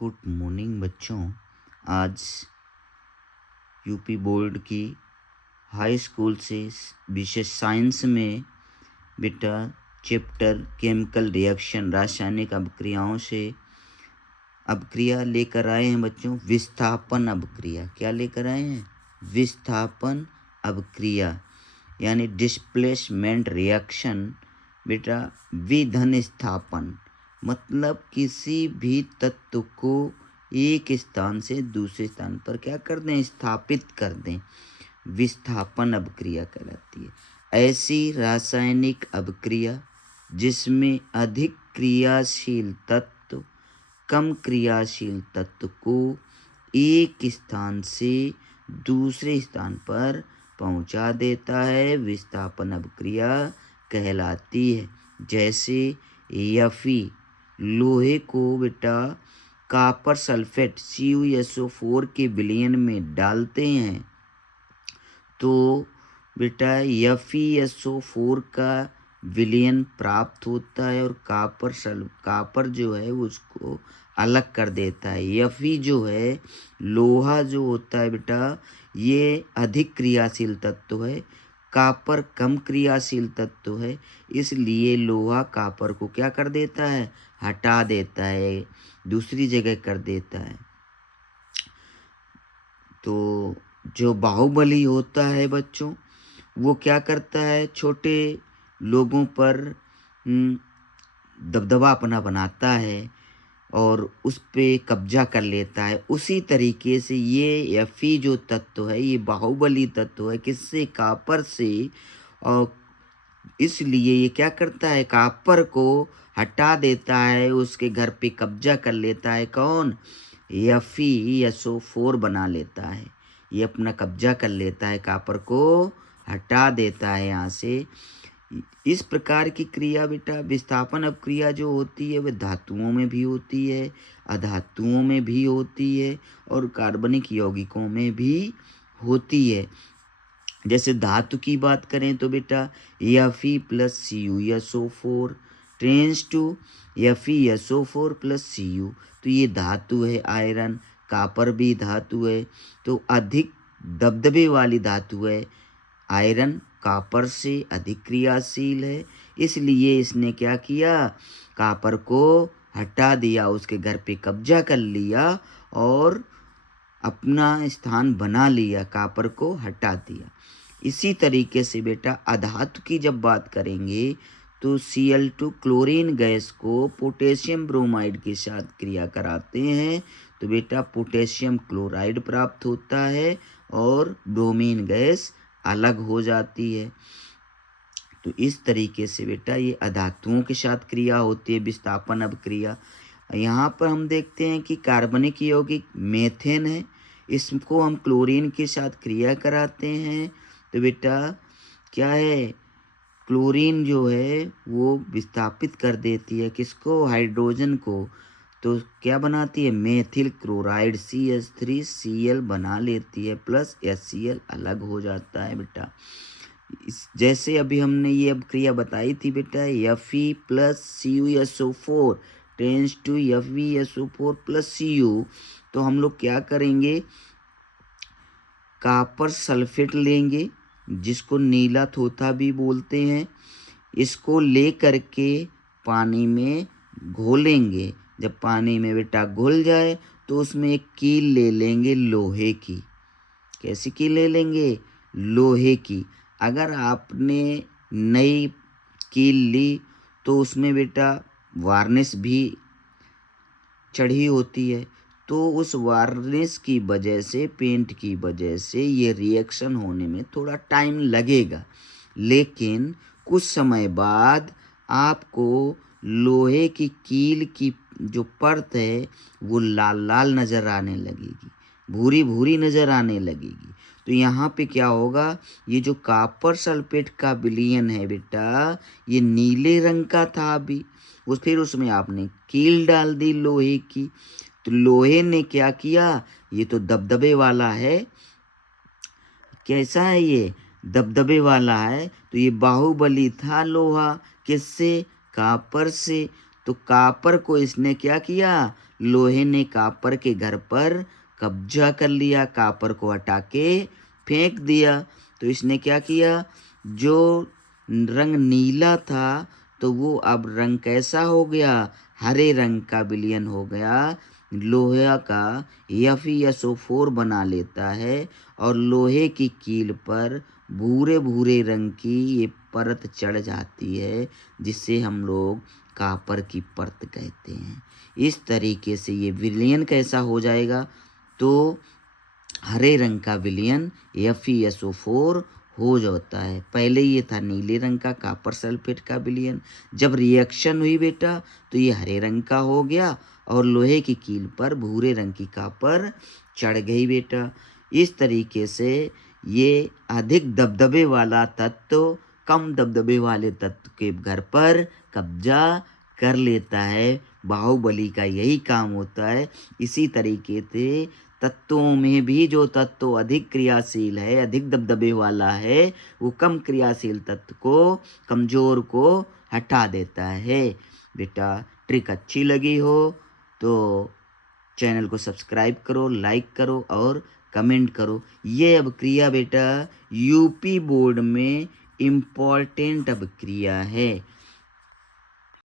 Good morning बच्चों। आज UP board की हाई स्कूल से विषय साइंस में बेटा चैप्टर केमिकल रिएक्शन रासायनिक अभिक्रियाओं से अभिक्रिया लेकर आए हैं बच्चों। विस्थापन अभिक्रिया क्या लेकर आए हैं? विस्थापन अभिक्रिया यानी डिस्प्लेसमेंट रिएक्शन। बेटा विधन स्थापन मतलब किसी भी तत्व को एक स्थान से दूसरे स्थान पर क्या कर दें? स्थापित कर दें। विस्थापन अभिक्रिया कहलाती है। ऐसी रासायनिक अभिक्रिया जिसमें अधिक क्रियाशील तत्व कम क्रियाशील तत्व को एक स्थान से दूसरे स्थान पर पहुंचा देता है, विस्थापन अभिक्रिया कहलाती है। जैसे Fe लोहे को बेटा कॉपर सल्फेट CuSO4 के विलयन में डालते हैं तो बेटा FeSO4 का विलयन प्राप्त होता है और कॉपर जो है उसको अलग कर देता है। Fe जो है लोहा जो होता है बेटा ये अधिक क्रियाशील तत्व है, कॉपर कम क्रियाशील तत्व है, इसलिए लोहा कॉपर को क्या कर देता है? हटा देता है, दूसरी जगह कर देता है। तो जो बाहुबली होता है बच्चों वो क्या करता है? छोटे लोगों पर दबदबा अपना बनाता है और उस पे कब्जा कर लेता है। उसी तरीके से ये Fe जो तत्व है ये बाहुबली तत्व है, किससे? कॉपर से। और इसलिए ये क्या करता है? कॉपर को हटा देता है, उसके घर पे कब्जा कर लेता है। कौन? FeSO4 बना लेता है, ये अपना कब्जा कर लेता है, कॉपर को हटा देता है यहाँ से। इस प्रकार की क्रिया बेटा विस्थापन अभिक्रिया जो होती है वह धातुओं में भी होती है, अधातुओं में भी होती है और कार्बनिक यौगिकों में भी होती है। जैसे धातु की बात करें तो बेटा Fe plus CuSO4 tends to FeSO4 plus Cu, तो ये धातु है। आयरन कॉपर भी धातु है, तो अधिक दबदबे वाली धातु है। आयरन कॉपर से अधिक क्रियाशील है, इसलिए इसने क्या किया? कॉपर को हटा दिया, उसके घर पे कब्जा कर लिया और अपना स्थान बना लिया, कॉपर को हटा दिया। इसी तरीके से बेटा अधातु की जब बात करेंगे तो Cl2 क्लोरीन गैस को पोटेशियम ब्रोमाइड के साथ क्रिया कराते हैं तो बेटा पोटेशियम क्लोराइड प्राप्त होता है और ब्रोमीन गैस अलग हो जाती है। तो इस तरीके से बेटा ये अधातुओं के साथ क्रिया होती है, विस्थापन अभिक्रिया। यहाँ पर हम देखते हैं कि कार्बनिक यौगिक मेथेन है, इसको हम क्लोरीन के साथ क्रिया कराते हैं तो बेटा क्या है? क्लोरीन जो है वो विस्थापित कर देती है किसको? हाइड्रोजन को। तो क्या बनाती है? मेथिल क्लोराइड CH3Cl बना लेती है प्लस HCl अलग हो जाता है बेटा। जैसे अभी हमने ये अभिक्रिया बताई थी बेटा Fe plus CuSO4 tends to FeSO4 plus Cu, तो हम लोग क्या करेंगे? कॉपर सल्फेट लेंगे जिसको नीला थोथा भी बोलते हैं, इसको ले करके पानी में घोलेंगे। जब पानी में बेटा घुल जाए तो उसमें एक कील ले लेंगे लोहे की। कैसी कील ले लेंगे? लोहे की। अगर आपने नई कील ली तो उसमें बेटा वार्निश भी चढ़ी होती है, तो उस वार्निश की वजह से, पेंट की वजह से ये रिएक्शन होने में थोड़ा टाइम लगेगा, लेकिन कुछ समय बाद आपको लोहे की कील की जो परत है वो लाल लाल नज़र आने लगेगी, भूरी भूरी नज़र आने लगेगी। तो यहाँ पे क्या होगा? ये जो कॉपर सल्फेट का विलयन है बेटा ये नीले रंग का था अभी, फिर उसमें आपने कील डाल दी लोहे की, तो लोहे ने क्या किया? ये तो दबदबे वाला है। कैसा है ये? दबदबे वाला है। तो ये बाहुबली था लोहा, किससे? कॉपर से। तो कॉपर को इसने क्या किया? लोहे ने कापर के घर पर कब्जा कर लिया, कापर को हटा के फेंक दिया। तो इसने क्या किया, जो रंग नीला था तो वो अब रंग कैसा हो गया, हरे रंग का विलयन हो गया। लोहे का FeSO4 बना लेता है और लोहे की कील पर भूरे भूरे रंग की ये परत चढ़ जाती है, जिससे हम लोग कापर की परत कहते हैं। इस तरीके से ये विलयन कैसा हो जाएगा, तो हरे रंग का विलयन FeSO4 हो जाता है। पहले ये था नीले रंग का कॉपर सल्फेट का विलयन, जब रिएक्शन हुई बेटा तो ये हरे रंग का हो गया और लोहे की कील पर भूरे रंग की कॉपर चढ़ गई बेटा। इस तरीके से ये अधिक दबदबे वाला तत्व कम दबदबे वाले तत्व के घर पर कब्जा कर लेता है। बाहुबली का यही काम होता है। इसी तरीके से तत्वों में भी जो तत्व अधिक क्रियाशील है, अधिक दबदबे वाला है, वो कम क्रियाशील तत्व को, कमज़ोर को हटा देता है। बेटा ट्रिक अच्छी लगी हो तो चैनल को सब्सक्राइब करो, लाइक करो और कमेंट करो। ये अब क्रिया बेटा यूपी बोर्ड में इम्पॉर्टेंट अब क्रिया है।